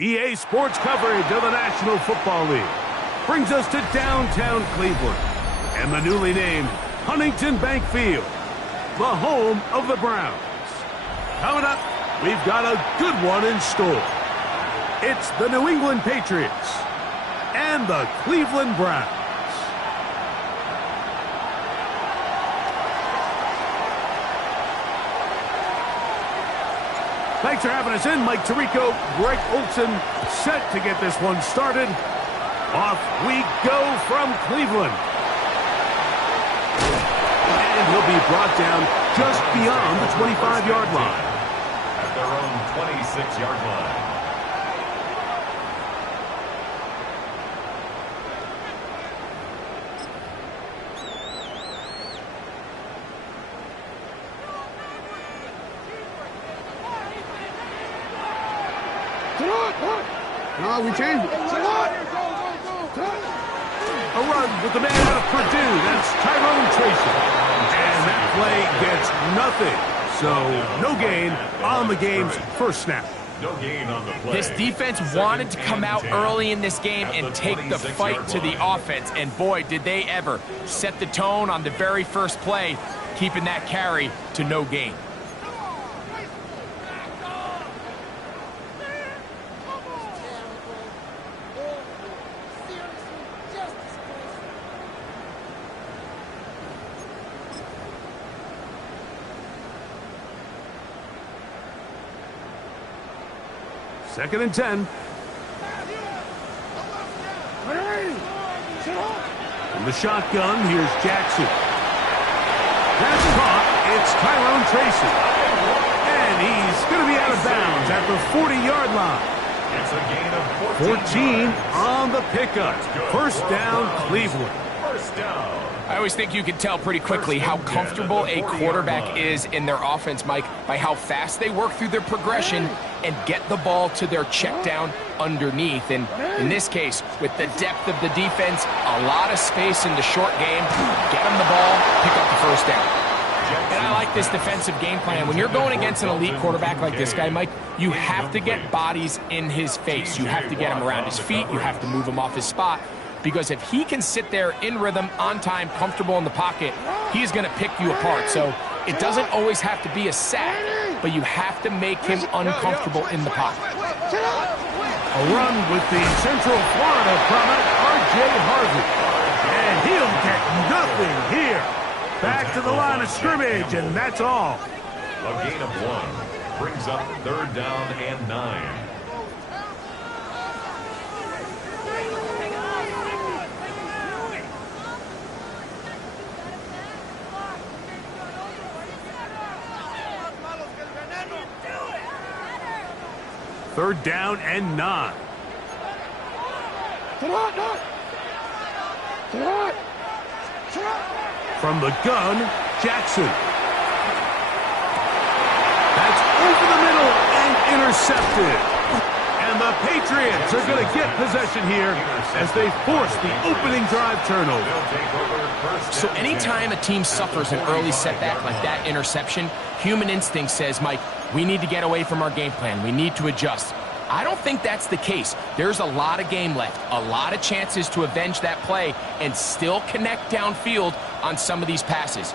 EA Sports coverage of the National Football League brings us to downtown Cleveland and the newly named Huntington Bank Field, the home of the Browns. Coming up, we've got a good one in store. It's the New England Patriots and the Cleveland Browns. Thanks for having us in. Mike Tirico, Greg Olson, set to get this one started. Off we go from Cleveland. And he'll be brought down just beyond the 25-yard line. At their own 26-yard line. No, we changed it. A run with the man out of Purdue. That's Tyrone Tracy. And that play gets nothing. So no gain on the game's first snap. No gain on the play. This defense wanted to come out early in this game and take the fight to the offense. And boy, did they ever set the tone on the very first play, keeping that carry to no gain. Second and 10. From the shotgun, here's Jackson. That's caught. It's Tyrone Tracy. And he's going to be out of bounds at the 40-yard line. It's a gain of 14 on the pickup. First down, Cleveland. First down. I always think you can tell pretty quickly how comfortable a quarterback is in their offense, Mike, by how fast they work through their progression and get the ball to their check down underneath. And in this case, with the depth of the defense, a lot of space in the short game, get them the ball, pick up the first down. And I like this defensive game plan. When you're going against an elite quarterback like this guy, Mike, you have to get bodies in his face. You have to get him around his feet. You have to move him off his spot. Because if he can sit there in rhythm, on time, comfortable in the pocket, he's going to pick you apart. So it doesn't always have to be a sack, but you have to make him uncomfortable in the pocket. A run with the Central Florida product, R.J. Harvey. And he'll get nothing here. Back to the line of scrimmage, and that's all. A gain of 1 brings up third down and 9. Third down and 9. From the gun, Jackson. That's over the middle and intercepted. And the Patriots are going to get possession here as they force the opening drive turnover. So anytime a team suffers an early setback like that interception, human instinct says, Mike, we need to get away from our game plan. We need to adjust. I don't think that's the case. There's a lot of game left, a lot of chances to avenge that play and still connect downfield on some of these passes.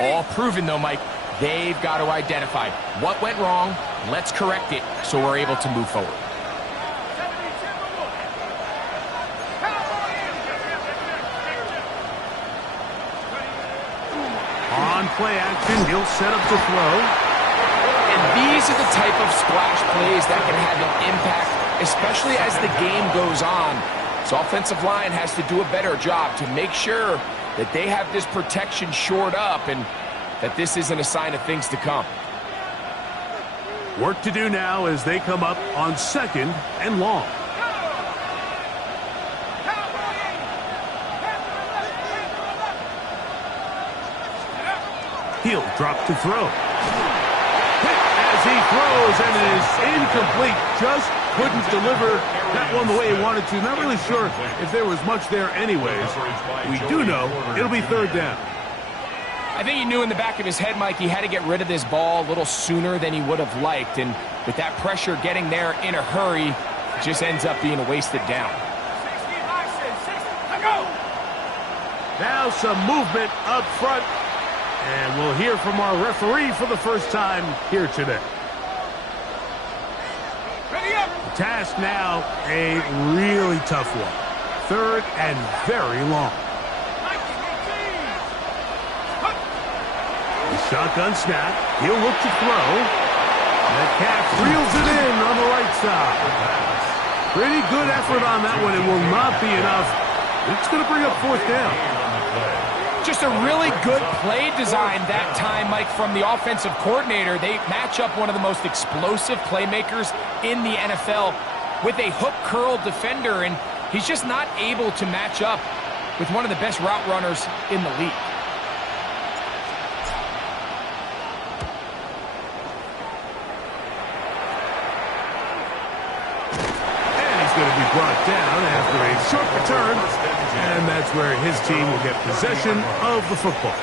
All proven, though, Mike, they've got to identify what went wrong, let's correct it so we're able to move forward. On play action, he'll set up to throw. And these are the type of splash plays that can have an impact, especially as the game goes on. So offensive line has to do a better job to make sure that they have this protection shored up and that this isn't a sign of things to come. Work to do now as they come up on second and long. He'll drop to throw. Hit as he throws, and it is incomplete. Just couldn't deliver that one the way he wanted to. Not really sure if there was much there anyways. We do know it'll be third down. I think he knew in the back of his head, Mike, he had to get rid of this ball a little sooner than he would have liked. And with that pressure getting there in a hurry, it just ends up being a wasted down. Now some movement up front. And we'll hear from our referee for the first time here today. The task now, a really tough one. Third and very long. Shotgun snap. He'll look to throw. Metcalf reels it in on the right side. Pretty good effort on that one. It will not be enough. It's going to bring up fourth down. Just a really good play design that time, Mike, from the offensive coordinator. They match up one of the most explosive playmakers in the NFL with a hook curl defender, and he's just not able to match up with one of the best route runners in the league. Going to be brought down after a short return, and that's where his team will get possession of the football.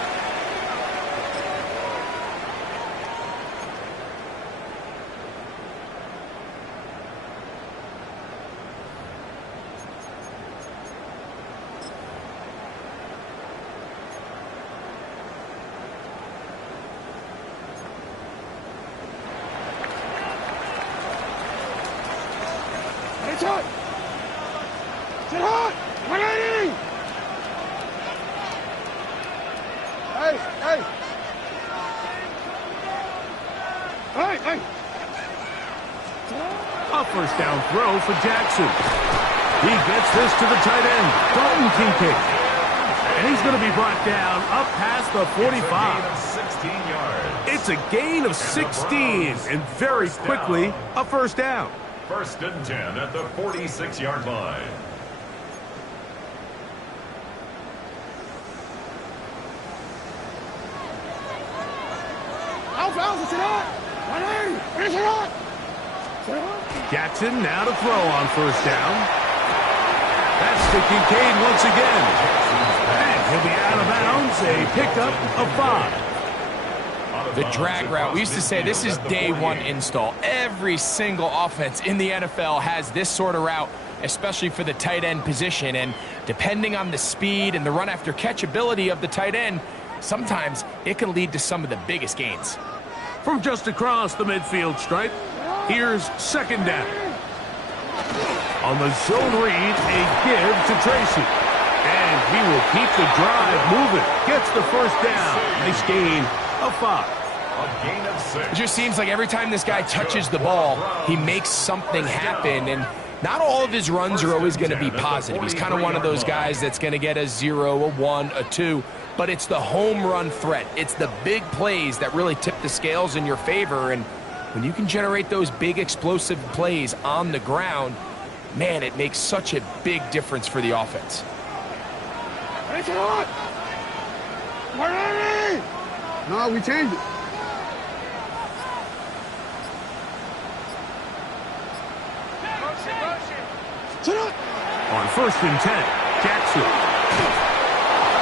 It's hot! Sit hot! 180! Hey, hey! Hey, hey! A first down throw for Jackson. He gets this to the tight end, Dalton Kincaid. And he's going to be brought down up past the 45. 16 yards. It's a gain of 16, and very quickly, a first down. First and 10 at the 46-yard line. Jackson now to throw on first down. That's to Kincaid once again. And he'll be out of bounds, a pickup of 5. The drag route. We used to say this is day one install. Every single offense in the NFL has this sort of route, especially for the tight end position. And depending on the speed and the run after catch ability of the tight end, sometimes it can lead to some of the biggest gains. From just across the midfield stripe, here's second down. On the zone read, a give to Tracy. And he will keep the drive moving. Gets the first down. Nice gain of 5. A gain of 6. It just seems like every time this guy touches the ball, he makes something happen. And not all of his runs are always going to be positive. He's kind of one of those guys that's going to get a 0, a 1, a 2. But it's the home run threat. It's the big plays that really tip the scales in your favor. And when you can generate those big explosive plays on the ground, man, it makes such a big difference for the offense. No, we changed it. On first and 10, Jackson.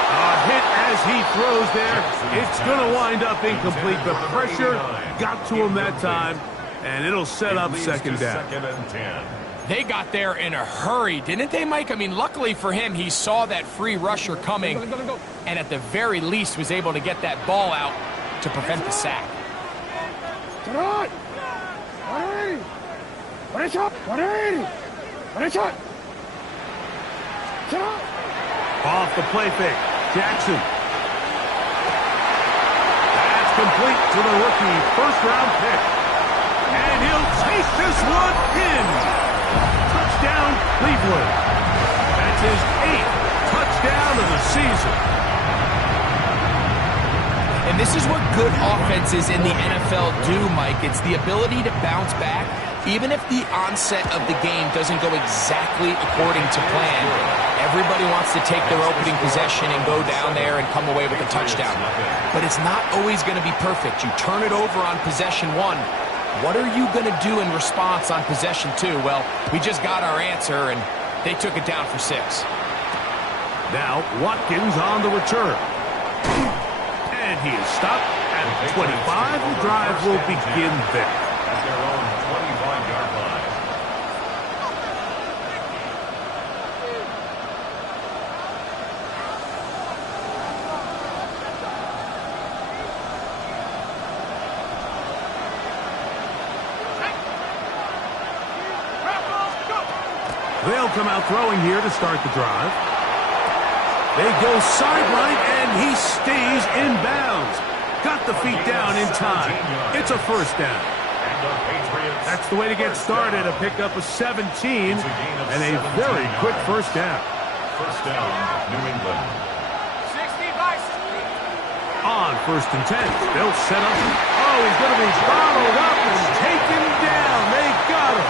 A hit as he throws there. It's going to wind up incomplete. The pressure got to him that time, and it'll set up second down. Second and 10. They got there in a hurry, didn't they, Mike? I mean, luckily for him, he saw that free rusher coming, and at the very least was able to get that ball out to prevent the sack. Off the play fake, Jackson. That's complete to the rookie, first-round pick. And he'll take this one in. Touchdown, Cleveland. That's his 8th touchdown of the season. And this is what good offenses in the NFL do, Mike. It's the ability to bounce back, even if the onset of the game doesn't go exactly according to plan. Everybody wants to take their opening possession and go down there and come away with a touchdown. But it's not always going to be perfect. You turn it over on possession 1. What are you going to do in response on possession 2? Well, we just got our answer, and they took it down for 6. Now, Watkins on the return. And he is stopped at 25. The drive will begin there. At their own 25-yard line. They'll come out throwing here to start the drive. They go sideline, and he stays in bounds. Got the feet down in time. It's a first down. That's the way to get started, a pickup of 17, and a very quick first down. First down, New England. On first and 10, they'll set up. Oh, he's going to be bottled up and taken down. They got him.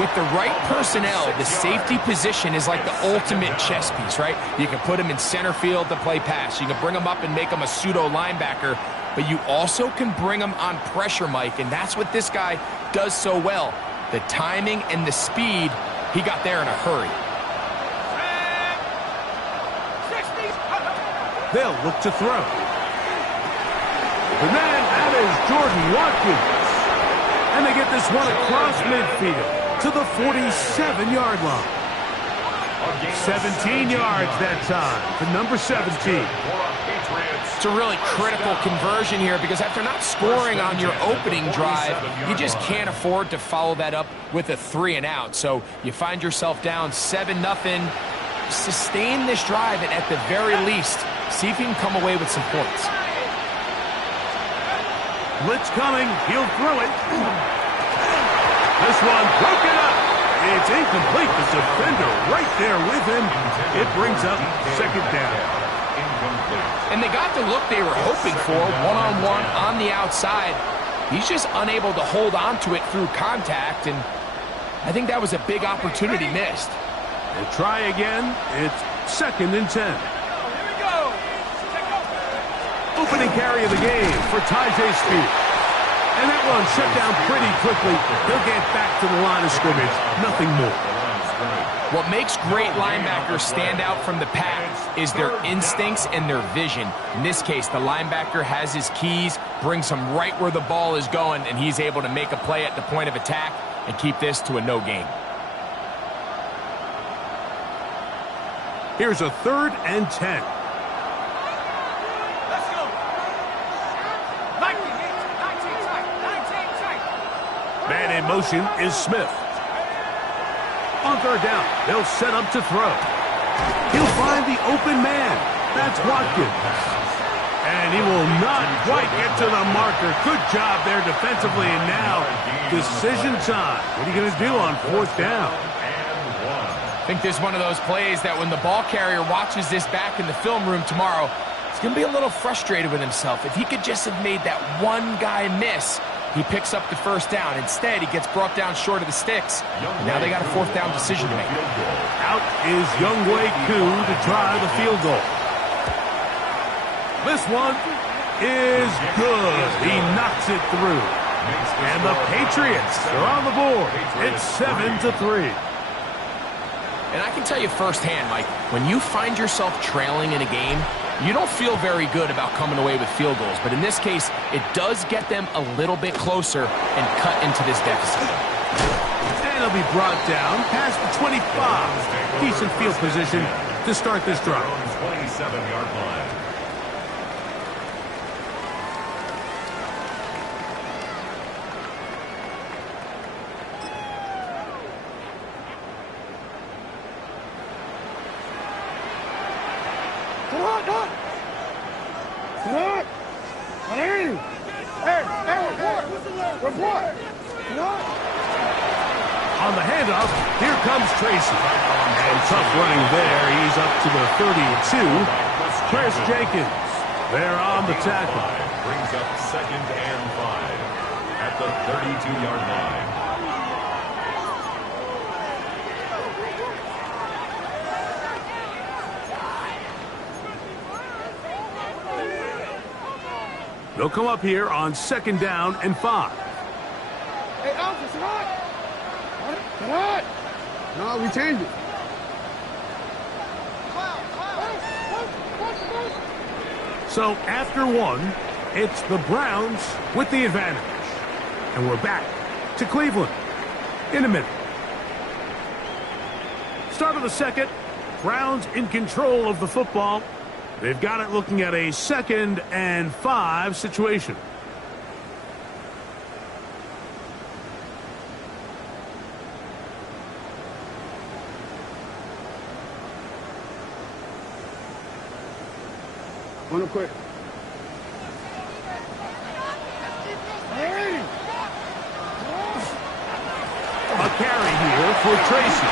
With the right personnel, the safety position is like the ultimate chess piece, right? You can put him in center field to play pass. You can bring him up and make him a pseudo linebacker, but you also can bring him on pressure, Mike, and that's what this guy does so well. The timing and the speed, he got there in a hurry. They'll look to throw. The man, that is Jordan Watkins. And they get this one across midfield to the 47-yard line. 17 yards that time for number 17. It's a really critical conversion here because after not scoring on your opening drive, you just can't afford to follow that up with a 3-and-out. So you find yourself down 7-0. Sustain this drive, and at the very least, see if you can come away with some points. Blitz coming. He'll throw it. This one broken up. It's incomplete. The defender right there with him. It brings up second down. And they got the look they were hoping for, one-on-one on the outside. He's just unable to hold on to it through contact, and I think that was a big opportunity missed. We'll try again. It's second and 10. Opening carry of the game for Tyjae Spears. And that one shut down pretty quickly. He'll get back to the line of scrimmage. Nothing more. What makes great linebackers stand out from the pack is their instincts and their vision. In this case, the linebacker has his keys, brings him right where the ball is going, and he's able to make a play at the point of attack and keep this to a no gain. Here's a third and 10. Man in motion is Smith. On third down, they'll set up to throw. He'll find the open man. That's Watkins. And he will not quite get to the marker. Good job there defensively. And now, decision time. What are you going to do on fourth down? I think this is one of those plays that when the ball carrier watches this back in the film room tomorrow, he's going to be a little frustrated with himself. If he could just have made that one guy miss, he picks up the first down. Instead, he gets brought down short of the sticks. And now they got a fourth down decision to make. Out is Younghoe Koo to try the field goal. This one is good. He knocks it through. And the Patriots are on the board. It's 7-3. And I can tell you firsthand, Mike, when you find yourself trailing in a game, you don't feel very good about coming away with field goals. But in this case, it does get them a little bit closer and cut into this deficit. And he'll be brought down past the 25. Decent field position to start this drive. 27-yard line. On the handoff, here comes Tracy. And tough running there. He's up to the 32. Chris Jenkins there on the tackle. Brings up second and 5 at the 32-yard line. They'll come up here on 2nd down and 5. Hey, Alpha, sit hot. Sit hot. No, we changed it. So after 1, it's the Browns with the advantage. And we're back to Cleveland in a minute. Start of the 2nd. Browns in control of the football. They've got it looking at a 2nd and 5 situation. One quick. Hey! A carry here for Tracy.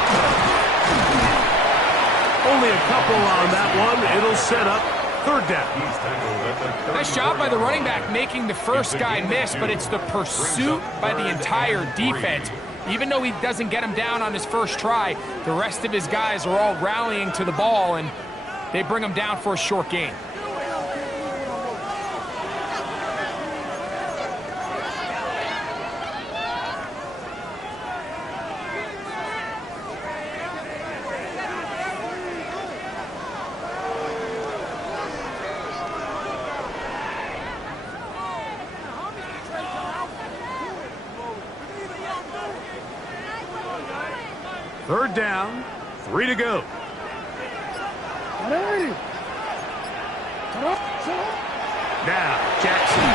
Only a couple on that one. It'll set up 3rd down. Nice job by the running back making the first guy miss, but it's the pursuit by the entire defense. Even though he doesn't get him down on his first try, the rest of his guys are all rallying to the ball, and they bring him down for a short gain. Third down, 3 to go. Now, Jackson.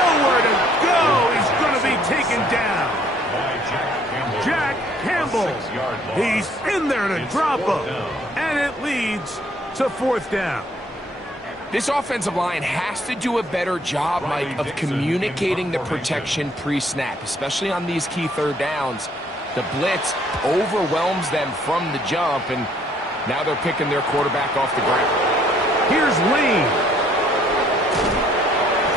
Nowhere to go. He's going to be taken down. Jack Campbell. He's in there to drop him. And it leads to 4th down. This offensive line has to do a better job, Mike, of communicating the protection pre-snap, especially on these key 3rd downs. The blitz overwhelms them from the jump, and now they're picking their quarterback off the ground. Here's Lane.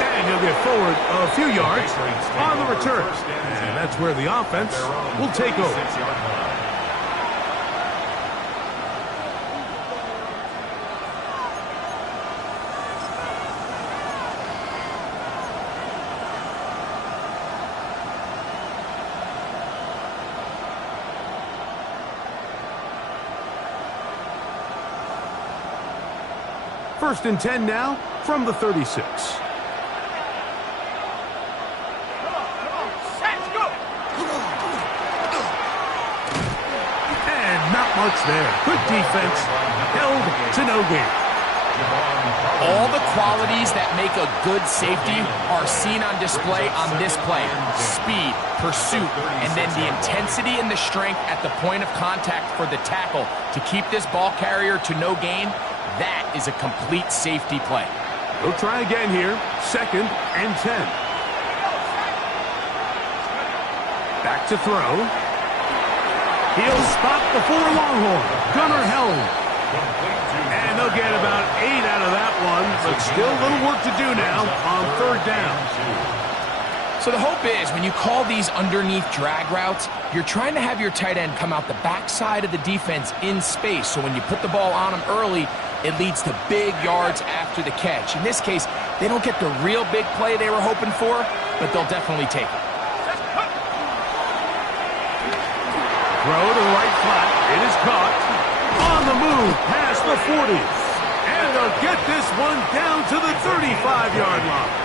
And he'll get forward a few yards on the return. And that's where the offense will take over. First and 10 now from the 36. And not much there. Good defense. Held to no gain. All the qualities that make a good safety are seen on display on this play. Speed, pursuit, and then the intensity and the strength at the point of contact for the tackle to keep this ball carrier to no gain. That is a complete safety play. We'll try again here. 2nd and 10. Back to throw. He'll spot the 4 Longhorn. Gunnar Helm. And they'll get about 8 out of that one, but still a little work to do now on 3rd down. So the hope is when you call these underneath drag routes, you're trying to have your tight end come out the backside of the defense in space. So when you put the ball on him early, it leads to big yards after the catch. In this case, they don't get the real big play they were hoping for, but they'll definitely take it. Throw to the right flat. It is caught. On the move past the 40. And they'll get this one down to the 35-yard line.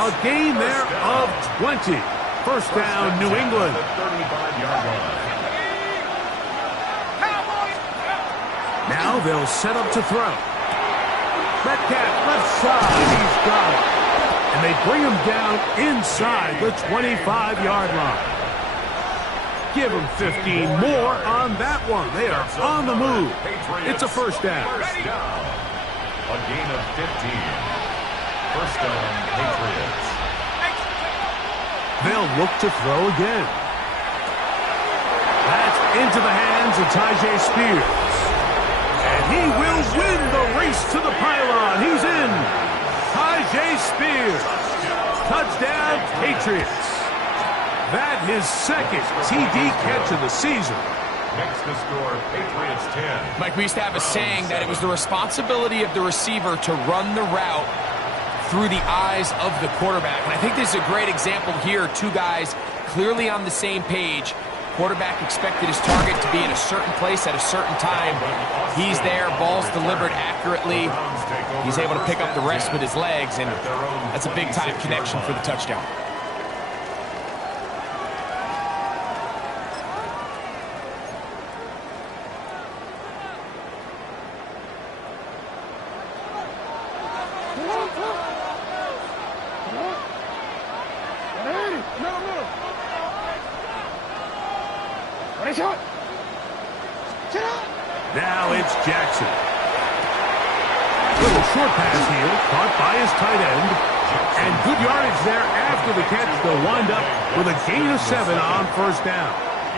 A gain there of 20. First down, New England. Now they'll set up to throw. Metcalf left side. He's got it. And they bring him down inside the 25-yard line. Give him 15 more on that one. They are on the move. It's a first down. A gain of 15. First down, Patriots. They'll look to throw again. That's into the hands of Tyjae Spears. And he will win the race to the pylon. He's in. Tyjae Spears. Touchdown, Patriots. That his 2nd TD catch of the season. Makes the score Patriots 10. Mike, we used to have a saying that it was the responsibility of the receiver to run the route through the eyes of the quarterback. And I think this is a great example here. Two guys clearly on the same page. Quarterback expected his target to be in a certain place at a certain time. He's there, ball's delivered accurately. He's able to pick up the rest with his legs, and that's a big-time connection for the touchdown. Now it's Jackson. Little short pass here, caught by his tight end. And good yardage there after the catch. They'll wind up with a gain of 7 on first down.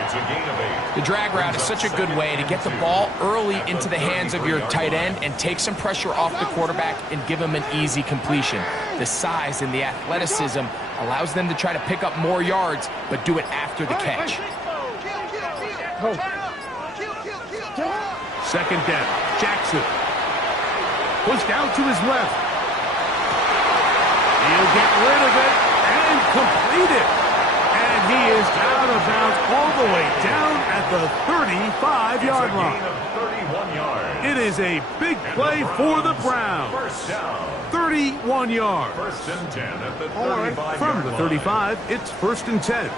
It's a gain of 8. The drag route is such a good way to get the ball early into the hands of your tight end and take some pressure off the quarterback and give him an easy completion. The size and the athleticism allows them to try to pick up more yards, but do it after the catch. Second down, Jackson. Pushed out to his left. He'll get rid of it and complete it. And he is out of bounds all the way down at the 35-yard line. 31 yards. It is a big play for the Browns. First down. 31 yards. First and 10 at the 35-yard From the 35, it's first and 10.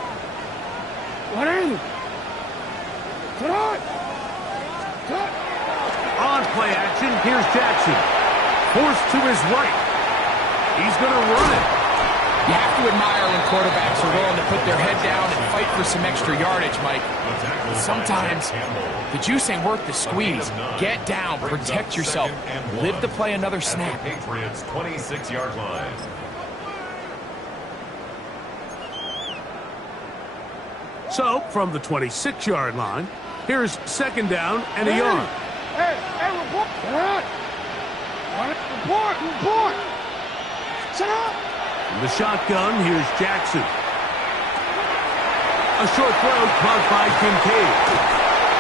On play action, here's Jackson. Forced to his right. He's going to run it. You have to admire when quarterbacks are willing to put their head down and fight for some extra yardage, Mike. Sometimes the juice ain't worth the squeeze. Get down, protect yourself, live to play another snap. Patriots 26-yard line. So, from the 26-yard line, here's second down and a yard. Hey, report! Report! Shut up! In the shotgun, here's Jackson. A short throw caught by Kincaid.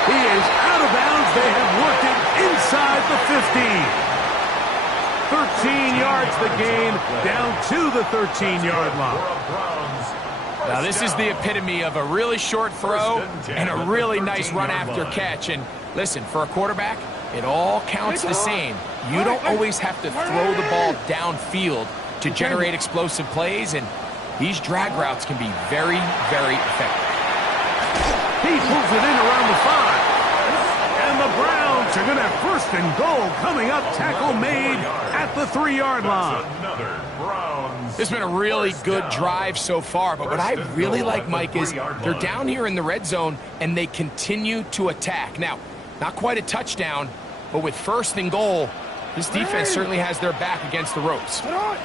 He is out of bounds. They have worked it inside the 15. 13 yards the gain, down to the 13-yard line. Now, this is the epitome of a really short throw and a really nice run after catch. And listen, for a quarterback, it all counts the same. You don't always have to throw the ball downfield to generate explosive plays, and these drag routes can be very, very effective. He pulls it in around the 5. And the Browns are going to have first and goal coming up. Tackle made at the 3-yard line. This has been a really good drive so far, but what I really like, Mike, is they're down here in the red zone, and they continue to attack. Now, not quite a touchdown, but with first and goal, this defense certainly has their back against the ropes. Middle.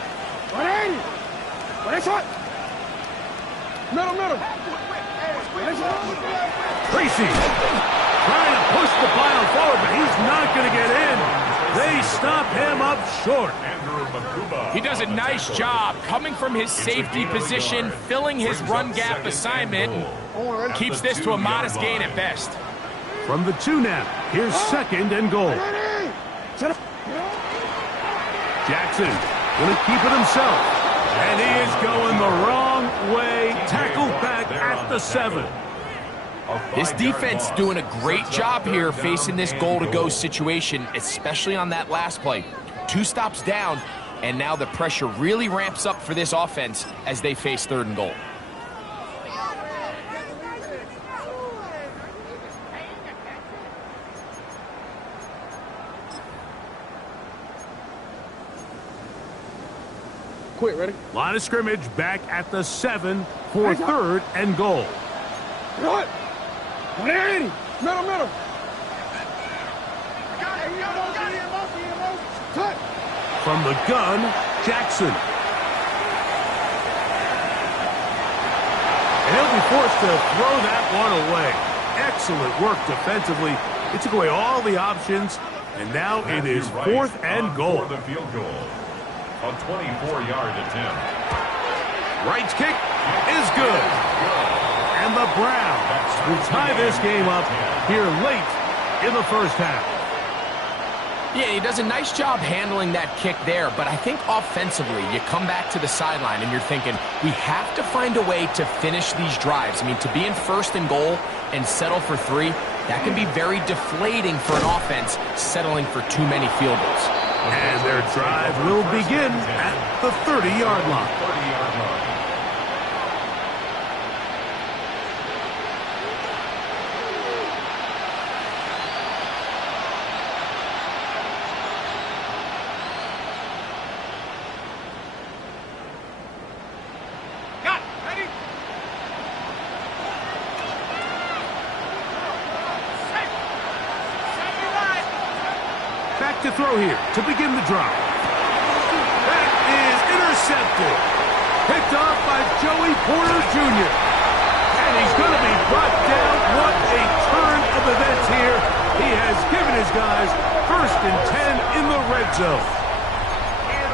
Tracy trying to push the pile forward, but he's not going to get in. They stop him up short. He does a nice job coming from his safety position, filling his run gap assignment, and keeps this to a modest gain at best. From the 2 now, here's second and goal. Jackson going to keep it himself. And he is going the wrong way. Tackled back at the 7. This defense doing a great job here facing this goal-to-go situation, especially on that last play. 2 stops down, and now the pressure really ramps up for this offense as they face third and goal. Quick, ready? Line of scrimmage back at the 7 for third and goal. What? Middle. Cut. From the gun, Jackson. And he'll be forced to throw that one away. Excellent work defensively. It took away all the options, and now it is fourth and goal. For the field goal. A 24-yard attempt. Right's kick is good. And the Browns will tie this game up here late in the first half. Yeah, he does a nice job handling that kick there, but I think offensively, you come back to the sideline and you're thinking, we have to find a way to finish these drives. I mean, to be in first and goal and settle for 3, that can be very deflating for an offense settling for too many field goals. And their drive will begin at the 30-yard line. Back to throw here to begin the drive. That is intercepted. Picked off by Joey Porter Jr. And he's going to be brought down. What a turn of events here. He has given his guys 1st and 10 in the red zone.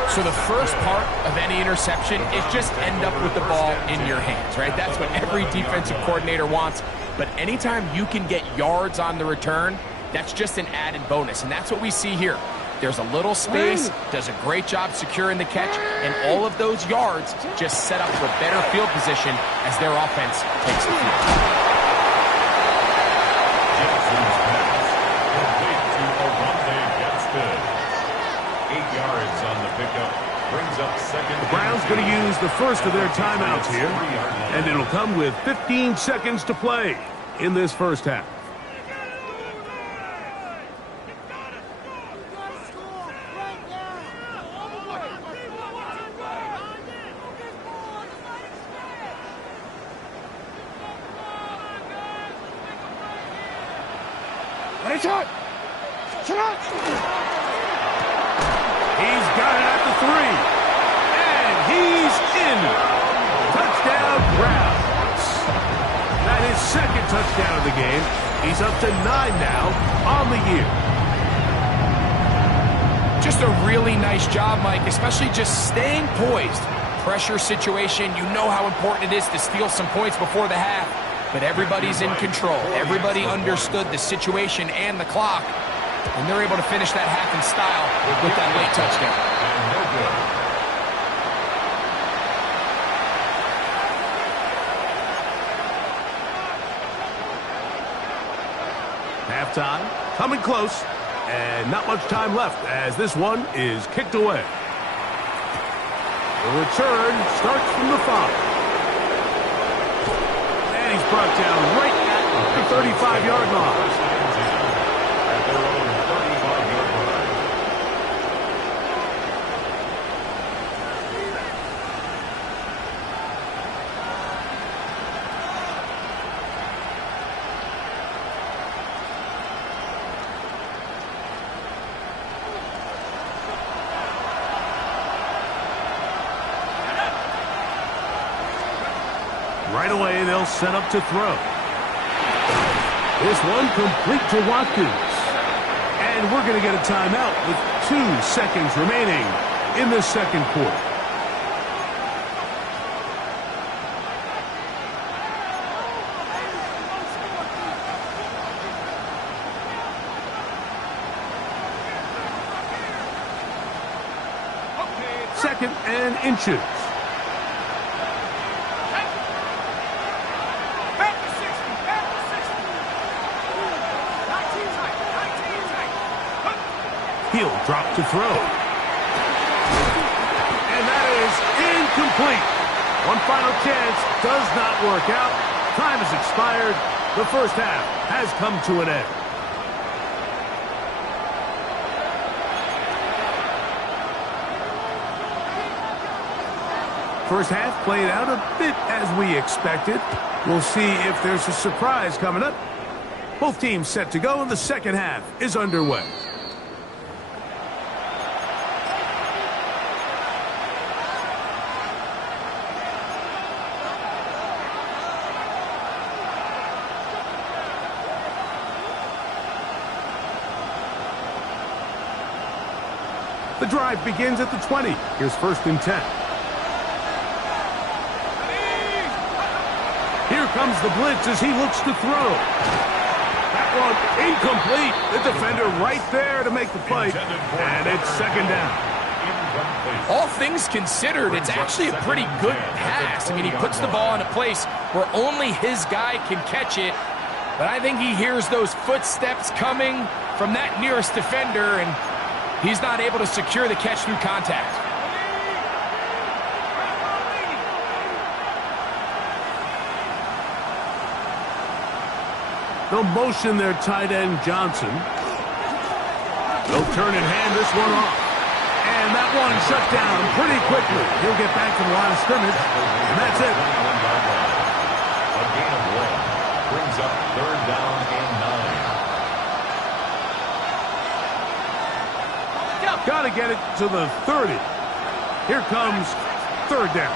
So the first part of any interception is just end up with the ball in your hands, right? That's what every defensive coordinator wants. But anytime you can get yards on the return, that's just an added bonus, and that's what we see here. There's a little space, does a great job securing the catch, and all of those yards just set up for better field position as their offense takes the field. Jackson's pass complete to Oronde Gadsden. 8 yards on the pickup. Brings up second. The Browns going to use the first of their timeouts here, and it'll come with 15 seconds to play in this first half. He's got it at the 3. And he's in. Touchdown, Browns. That is second touchdown of the game. He's up to 9 now on the year. Just a really nice job, Mike, especially just staying poised. Pressure situation, you know how important it is to steal some points before the half. But everybody's in control. Everybody understood the situation and the clock. And they're able to finish that half in style with that late touchdown. Halftime, coming close, and not much time left as this one is kicked away. The return starts from the 5. And he's brought down right at the 35-yard line. At their own 35-yard line. Right away, they'll set up to throw. This one complete to Watkins. And we're going to get a timeout with 2 seconds remaining in the second quarter. Second and inches. He'll drop to throw. And that is incomplete. One final chance does not work out. Time has expired. The first half has come to an end. First half played out a bit as we expected. We'll see if there's a surprise coming up. Both teams set to go, and the second half is underway. The drive begins at the 20. Here's 1st and 10. Here comes the blitz as he looks to throw. That one incomplete. The defender right there to make the play. And it's second down. All things considered, it's actually a pretty good pass. I mean, he puts the ball in a place where only his guy can catch it. But I think he hears those footsteps coming from that nearest defender, and he's not able to secure the catch through contact. They'll motion their tight end, Johnson. They'll turn and hand this one off. And that one shut down pretty quickly. He'll get back to the line of scrimmage, and that's it. A gain of 1 brings up third down and 9. Got to get it to the 30. Here comes third down.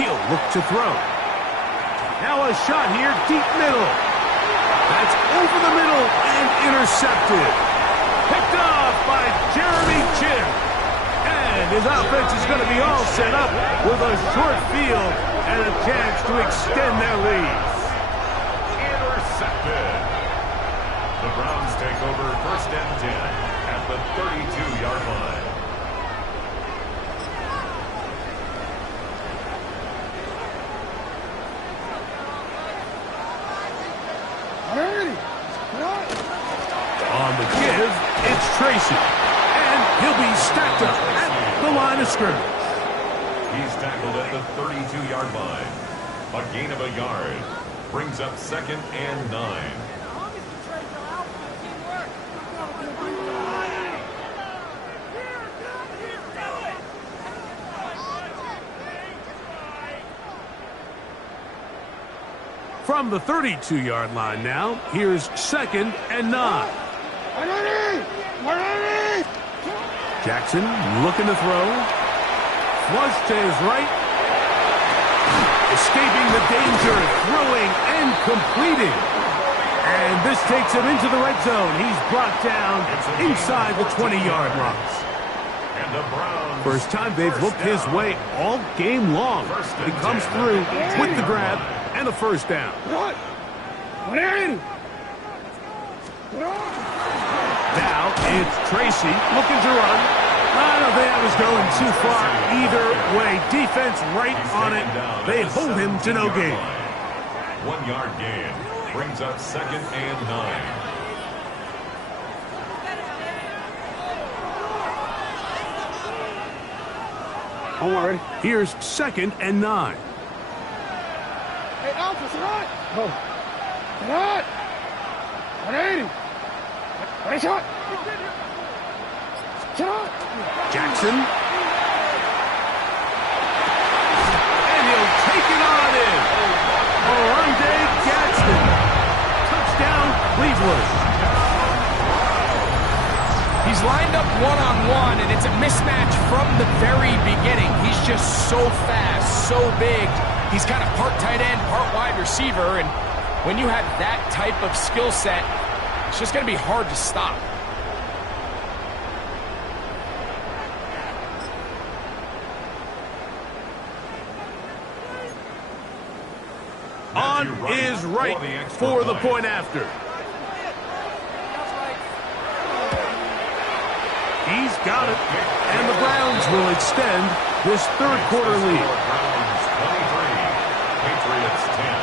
He'll look to throw. Now a shot here, deep middle. That's over the middle and intercepted. Picked off by Jeremy Chin. And his offense is going to be all set up with a short field and a chance to extend their lead. Intercepted. The Browns take over first and 10 at the 32-yard line. On the give, it's Tracy. And he'll be stacked up at the line of scrimmage. He's tackled at the 32-yard line. A gain of a yard. Brings up second and 9. From the 32-yard line now, here's second and 9. Jackson looking to throw. Flush to his right. Escaping the danger, throwing and completing. And this takes him into the red zone. He's brought down inside the 20-yard line. And the Browns First time they've looked his way all game long. He comes through with the grab and a first down. Now it's Tracy looking to run. I don't think that was going too far either way. Defense right on it. They hold him to no gain. 1 yard gain brings up second and 9. I'm ready. Here's second and 9. Hey, Alpha, sit on. Oh. Sit on. 180. Ready, shot. Sit on. Jackson. And he'll take it on in. Orlando Gadsden. Touchdown, Cleveland. He's lined up one-on-one, and it's a mismatch from the very beginning. He's just so fast, so big. He's kind of part tight end, part wide receiver, and when you have that type of skill set, it's just going to be hard to stop. On is right for the point after. He's got it, and the Browns will extend this third quarter lead. Browns 23, Patriots 10.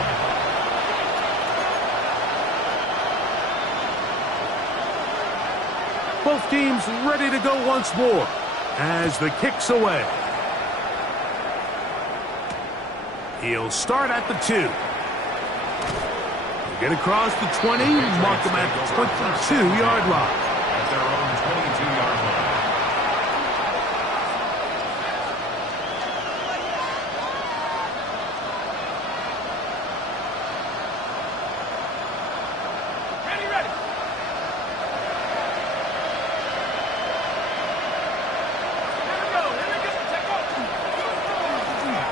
Both teams ready to go once more as the kick's away. He'll start at the 2. He'll get across the 20, mark him at the 22-yard line. At their own 22-yard line.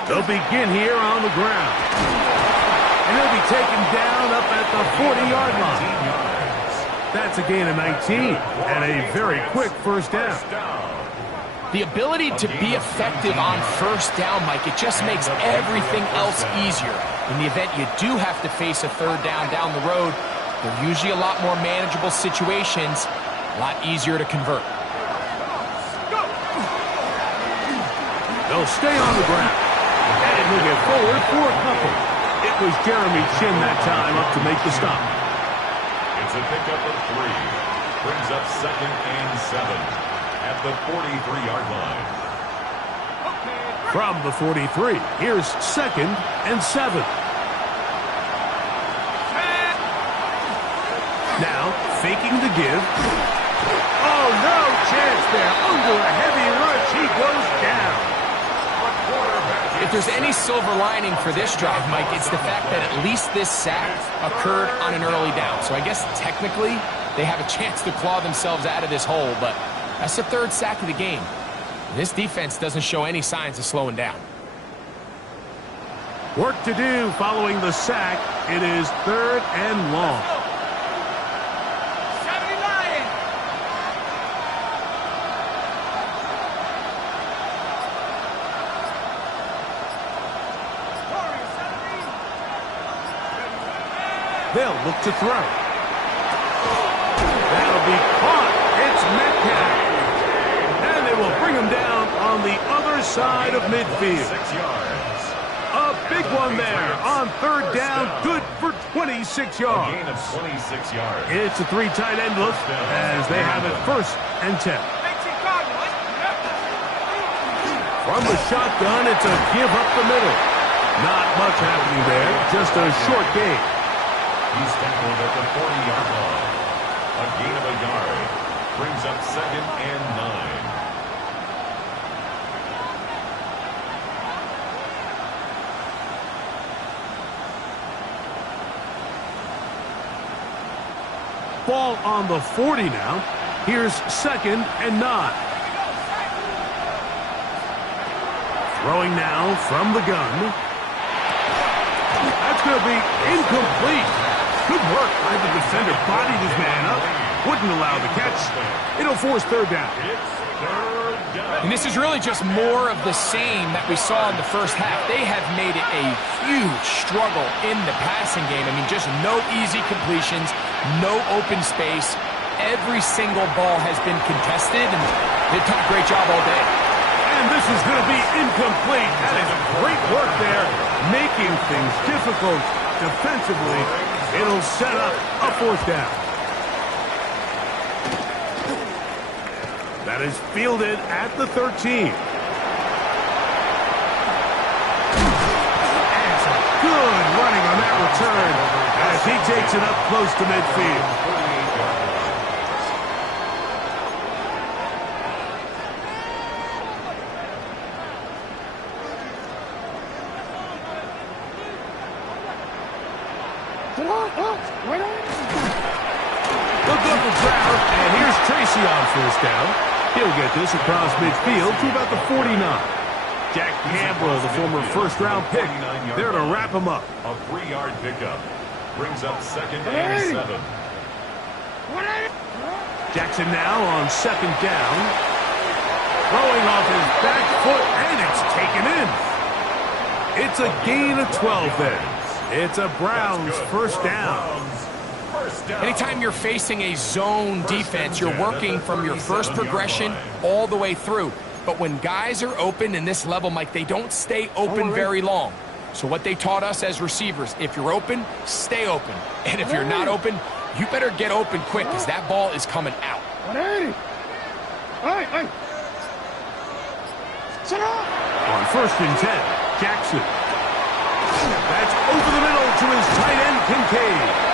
They'll begin here on the ground. And he'll be taken down up at the 40-yard line. That's a gain of 19 and a very quick first down. The ability to be effective on first down, Mike, it just makes everything else easier. In the event you do have to face a third down the road, they're usually a lot more manageable situations, a lot easier to convert. They'll stay on the ground. And he'll get forward for a couple. It was Jeremy Chin that time up to make the stop. It's a pickup of 3. Brings up 2nd and 7 at the 43-yard line. From the 43, here's 2nd and 7. Now, faking the give. Oh, no chance there. Under a heavy rush, he goes down. If there's any silver lining for this drive, Mike, it's the fact that at least this sack occurred on an early down. So I guess technically they have a chance to claw themselves out of this hole, but that's the 3rd sack of the game. This defense doesn't show any signs of slowing down. Work to do following the sack. It is 3rd and long. They'll look to throw. That'll be caught. It's Metcalf. And they will bring him down on the other side of midfield. 6 yards. A big one there on 3rd down. Good for 26 A yards. gain of 26 yards. It's a 3 tight end look as they have it 1st and 10. From the shotgun, it's a give up the middle. Not much happening there. Just a short gain. He's tackled at the 40-yard line. A gain of a yard. Brings up 2nd and 9. Ball on the 40 now. Here's 2nd and 9. Throwing now from the gun. That's going to be incomplete. Good work by the defender. Bodied his man up. Wouldn't allow the catch. It'll force 3rd down. And this is really just more of the same that we saw in the first half. They have made it a huge struggle in the passing game. I mean, just no easy completions, no open space. Every single ball has been contested, and they've done a great job all day. And this is going to be incomplete. That is great work there, making things difficult defensively. It'll set up a 4th down. That is fielded at the 13. And some good running on that return as he takes it up close to midfield. And here's Tracy on 1st down. He'll get this across midfield to about the 49. Jack Campbell, the former 1st-round pick, there to wrap him up. A 3-yard pickup. Brings up 2nd and 7. Jackson now on 2nd down. Throwing off his back foot, and it's taken in. It's a gain of 12 there. It's a Browns 1st down. Anytime you're facing a zone defense, you're working from your first progression all the way through. But when guys are open in this level, Mike, they don't stay open very long. So what they taught us as receivers, if you're open, stay open. And if you're not open, you better get open quick because that ball is coming out. 180. Hey. Sit up. On 1st and 10, Jackson. That's over the middle to his tight end, Kincaid.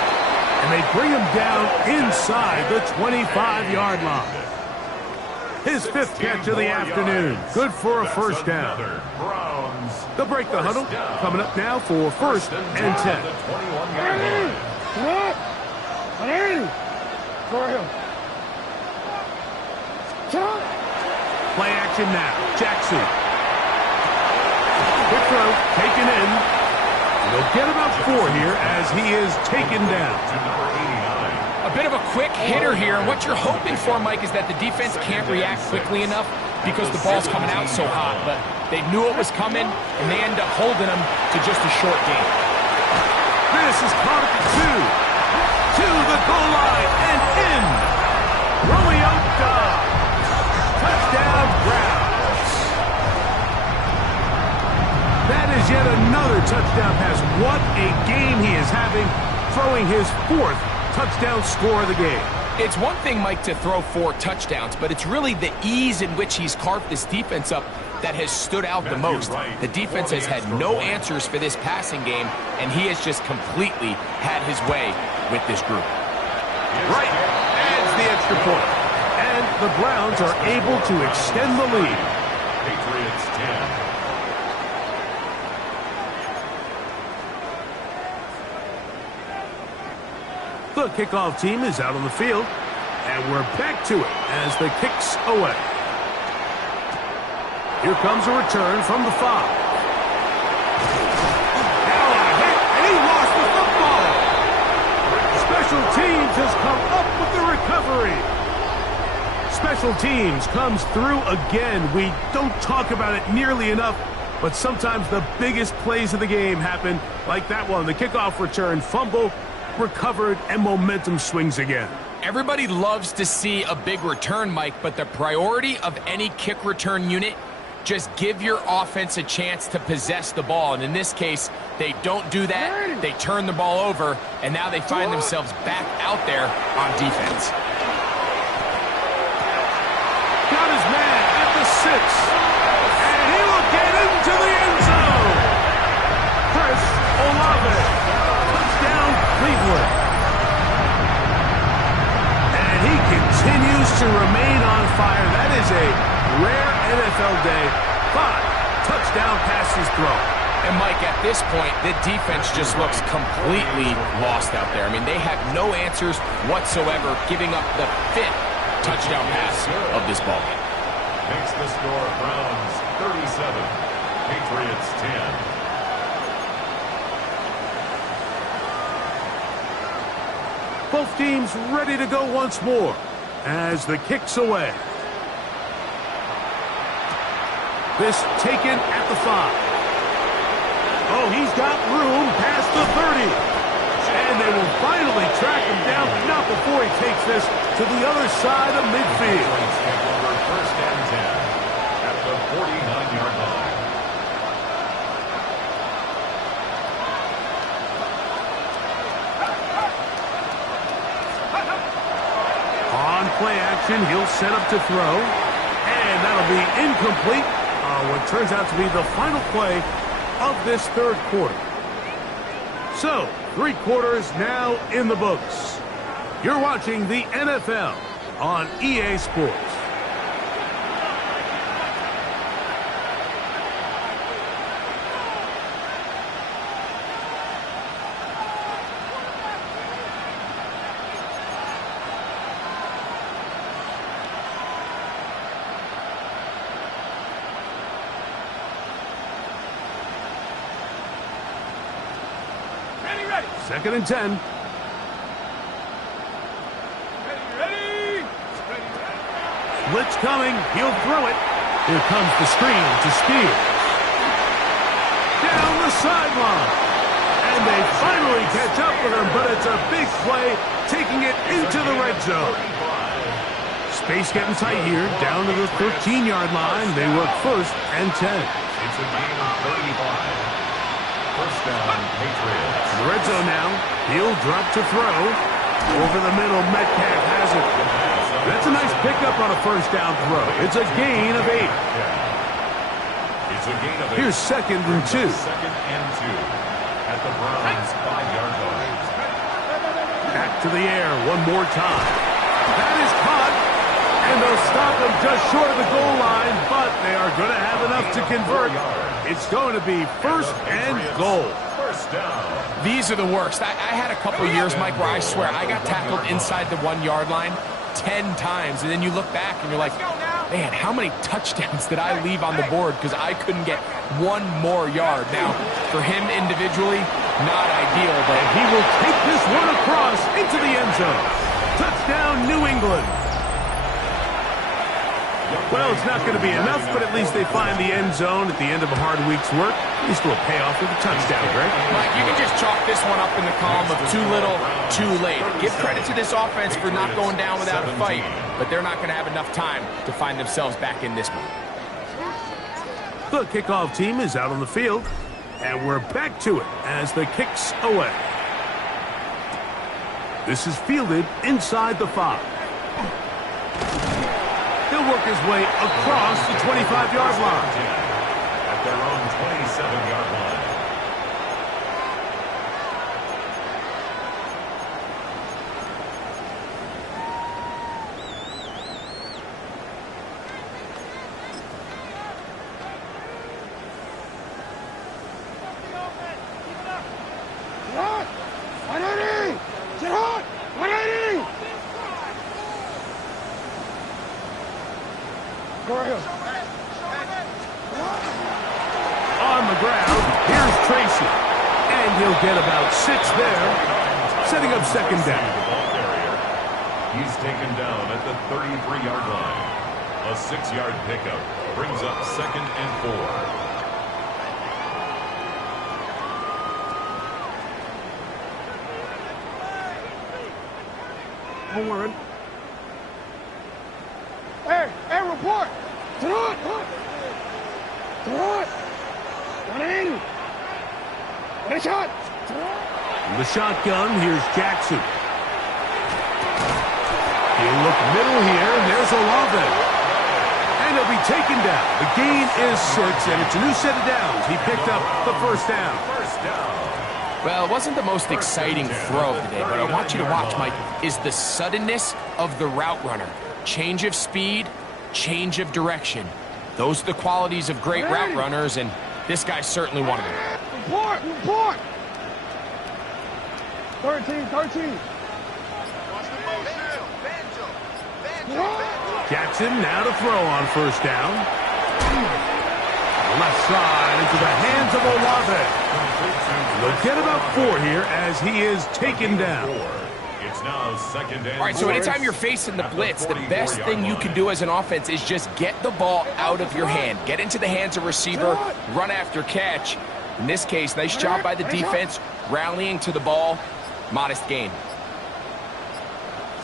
And they bring him down inside the 25-yard line. His 5th catch of the afternoon. Good for a 1st down. They'll break the huddle. Coming up now for 1st and 10. Play action now. Jackson. Quick throw, taken in. They'll get about 4 here as he is taken down. A bit of a quick hitter here, and what you're hoping for, Mike, is that the defense can't react quickly enough because the ball's coming out so hot, but they knew it was coming, and they end up holding them to just a short gain. This is caught at the 2. To the goal line and in. Romeo Dobbs. Touchdown, Browns. That is yet another touchdown pass. What a game he is having, throwing his 4th touchdown score of the game. It's one thing, Mike, to throw 4 touchdowns, but it's really the ease in which he's carved this defense up that has stood out the most. The defense has had no answers for this passing game, and he has just completely had his way with this group. Right, adds the extra point. And the Browns are able to extend the lead. Patriots 10. The kickoff team is out on the field, and we're back to it as the kick's away. Here comes a return from the 5. Now a hit, and he lost the football. Special teams has come up with the recovery. Special teams comes through again. We don't talk about it nearly enough, but sometimes the biggest plays of the game happen like that one. The kickoff return, fumble, recovered, and momentum swings again. Everybody loves to see a big return, Mike, but the priority of any kick return unit, just give your offense a chance to possess the ball. And in this case, they don't do that. They turn the ball over, and now they find themselves back out there on defense. Got his man at the 6, and he will get into the end zone. Chris Olave. Touchdown, Cleveland. And he continues to remain on fire. That is a rare NFL day. 5 touchdown passes thrown. And, Mike, at this point, the defense just looks completely lost out there. I mean, they have no answers whatsoever, giving up the 5th touchdown pass of this ball game. Makes the score Browns 37, Patriots 10. Both teams ready to go once more as the kick's away. This taken at the 5. Oh, he's got room past the 30. And they will finally track him down, but not before he takes this to the other side of midfield. First and 10 at the 49-yard line. On play action, he'll set up to throw. And that'll be incomplete. What turns out to be the final play of this 3rd quarter. So, 3 quarters now in the books. You're watching the NFL on EA Sports. Second and 10. Ready. Blitz coming. He'll throw it. Here comes the screen to Spears. Down the sideline. And they finally catch up with him, but it's a big play, taking it into the red zone. Space getting tight here, down to the 13-yard line. They work 1st and 10. It's a gain of 35. First down, Patriots. In the red zone now. He'll drop to throw. Over the middle, Metcalf has it. That's a nice pickup on a first down throw. It's a gain of 8. It's a gain of 8. Here's 2nd and 2. 2nd and 2 at the Browns' 5-yard line. Back to the air one more time. That is caught. And they'll stop him just short of the goal line, but they are going to have enough to convert. It's going to be 1st and goal. First down. These are the worst. I had a couple years, Mike, where I swear I got tackled inside the 1-yard line 10 times, and then you look back and you're like, man, how many touchdowns did I leave on the board because I couldn't get one more yard? Now, for him individually, not ideal, but He will take this one across into the end zone. Touchdown, New England. Well, it's not going to be enough, but at least they find the end zone at the end of a hard week's work. At least it'll pay off with a touchdown, Greg. Mike, you can just chalk this one up in the column of too little, too late. Give credit to this offense for not going down without a fight, but they're not going to have enough time to find themselves back in this one. The kickoff team is out on the field, and we're back to it as the kick's away. This is fielded inside the 5. He'll work his way across the 25-yard line. At their own 27-yard line. On the ground, here's Tracy. And he'll get about 6 there, setting up second down. He's taken down at the 33-yard line. A 6-yard pickup brings up 2nd and 4. Warren. Hey, report. Throw it. 180. What a shot. In the shotgun, here's Jackson. He'll look middle here, and there's Olave. And he'll be taken down. The gain is 6, and it's a new set of downs. He picked up the first down. Well, it wasn't the most exciting throw of the day, but I want you to watch, Mike, is the suddenness of the route runner. Change of speed, change of direction. Those are the qualities of great route runners, and this guy certainly one of them. Report. 13. Jackson now to throw on first down. Left side into the hands of Olave. They'll get about 4 here as he is taken down. It's now 2nd and All right, so anytime you're facing the blitz, the best thing you can do as an offense is just get the ball out of your hand. Get into the hands of receiver, run after catch. In this case, nice job by the defense, rallying to the ball. Modest gain.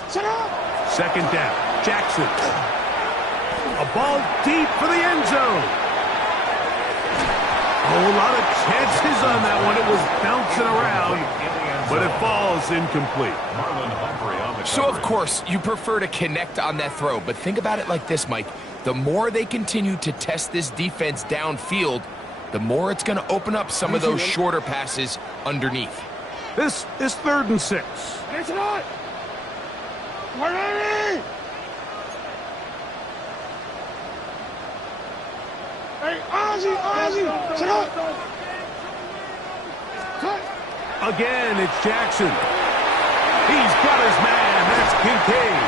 Second down, Jackson. A ball deep for the end zone. A lot of chances on that one. It was bouncing around, but it falls incomplete. So, of course, you prefer to connect on that throw, but think about it like this, Mike. The more they continue to test this defense downfield, the more it's going to open up some of those shorter passes underneath. This is 3rd and 6. It's not. 180. Hey, Ozzy. Sit up. Again, it's Jackson. He's got his man. That's Kincaid.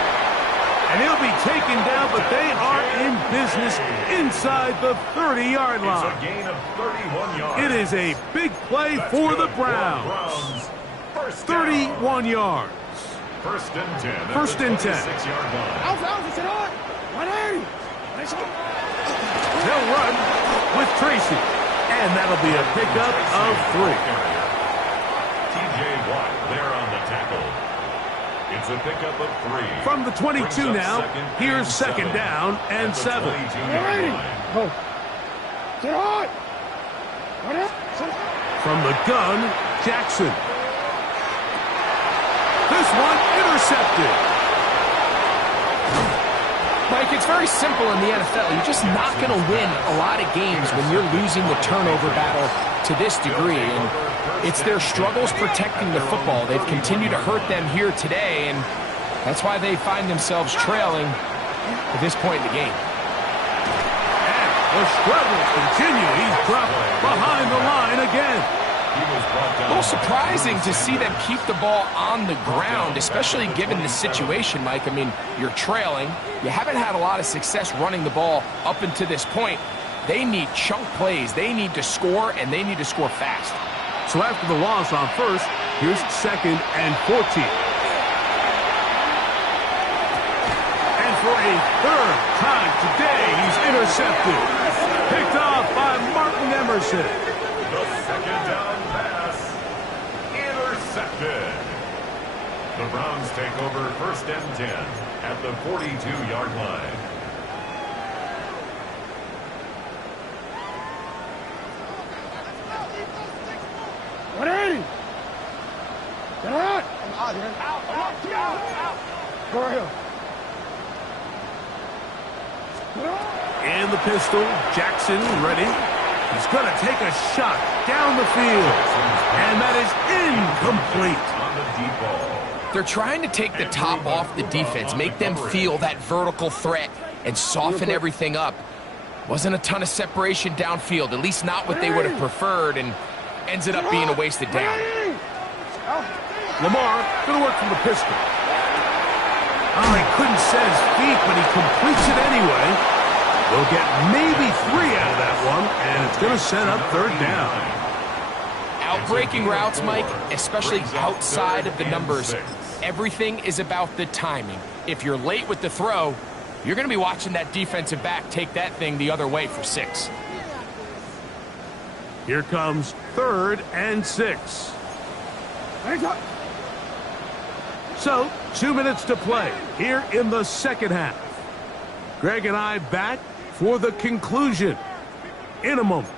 And he'll be taken down, but they are in business inside the 30-yard line. It's a gain of 31 yards. It is a big play for the Browns. 31 yards. 1st and 10. 1st and 10. 6-yard line. Ozzy, sit up. 180. They'll run with Tracy. And that'll be a pickup of 3. T.J. Watt there on the tackle. It's a pickup of 3. From the 22 now, here's second down and 7. Go. Sit on. From the gun, Jackson. This one intercepted. Mike, it's very simple in the NFL. You're just not going to win a lot of games when you're losing the turnover battle to this degree. And it's their struggles protecting the football. They've continued to hurt them here today, and that's why they find themselves trailing at this point in the game. And the struggles continue. He's dropped behind the line again. A little surprising to see them keep the ball on the ground, especially given the situation, Mike. I mean, you're trailing. You haven't had a lot of success running the ball up until this point. They need chunk plays. They need to score, and they need to score fast. So after the loss on first, here's 2nd and 14. And for a third time today, he's intercepted. Picked off by Martin Emerson. The second down pass. Intercepted. The Browns take over 1st and 10 at the 42-yard line. What are you? Get out! Go ahead. In the pistol, Jackson ready. He's going to take a shot down the field. And that is incomplete. On the deep ball. They're trying to take the top off the defense, make them feel that vertical threat, and soften everything up. Wasn't a ton of separation downfield, at least not what they would have preferred, and ends it up being a wasted down. Lamar going to work from the pistol. Oh, he couldn't set his feet, but he completes it anyway. They'll get maybe 3 out of that one, and it's going to set up 3rd down. Outbreaking routes, Mike, especially outside of the numbers, everything is about the timing. If you're late with the throw, you're going to be watching that defensive back take that thing the other way for 6. Here comes 3rd and 6. So, 2 minutes to play here in the second half. Greg and I back for the conclusion in a moment.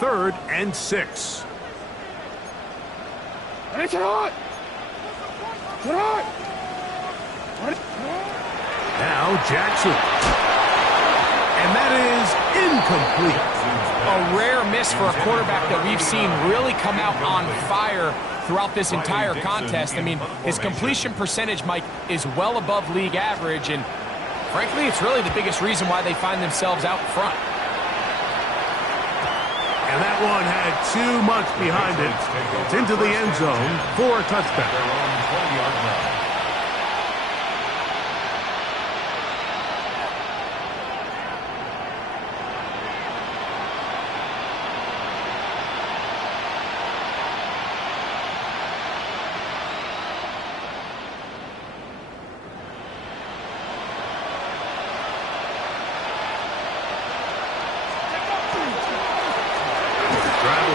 Third and 6. Now Jackson. And that is incomplete. A rare miss for a quarterback that we've seen really come out on fire throughout this entire contest. I mean, his completion percentage, Mike, is well above league average, and frankly, it's really the biggest reason why they find themselves out front. And that one had too much behind it. It's into the end zone for a touchback.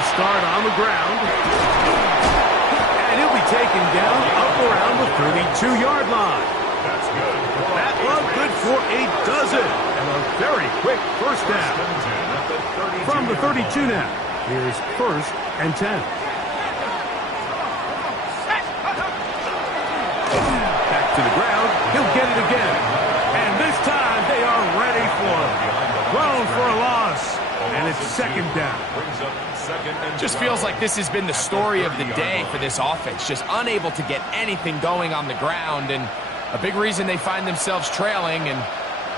Start on the ground, and he'll be taken down up around the 32-yard line. That's good. That one good for a dozen, and a very quick first down. From the 32 now, here's 1st and 10. Back to the ground, he'll get it again, and this time they are ready for him. Thrown for a loss, and it's 2nd down. Just feels like this has been the story of the day for this offense. Just unable to get anything going on the ground, and a big reason they find themselves trailing, and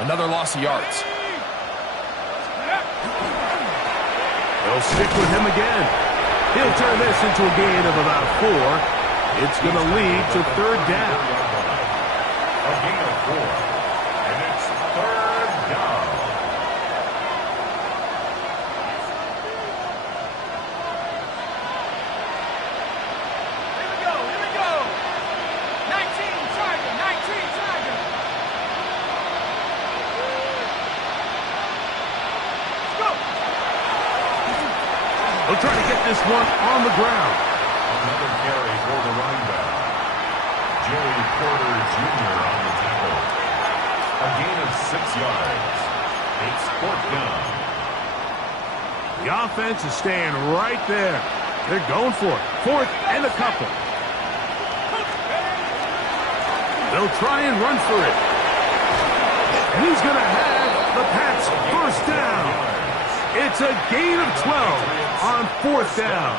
another loss of yards. They'll stick with him again. He'll turn this into a gain of about 4. It's going to lead to 3rd down. A gain of 4, and it's 3rd down. They'll try to get this one on the ground. Another carry for the running back. Joey Porter Jr. on the tackle. A gain of 6 yards. It's 4th down. The offense is staying right there. They're going for it. 4th and a couple. They'll try and run for it. And he's going to have the Pats' 1st down. It's a gain of 12 on 4th down.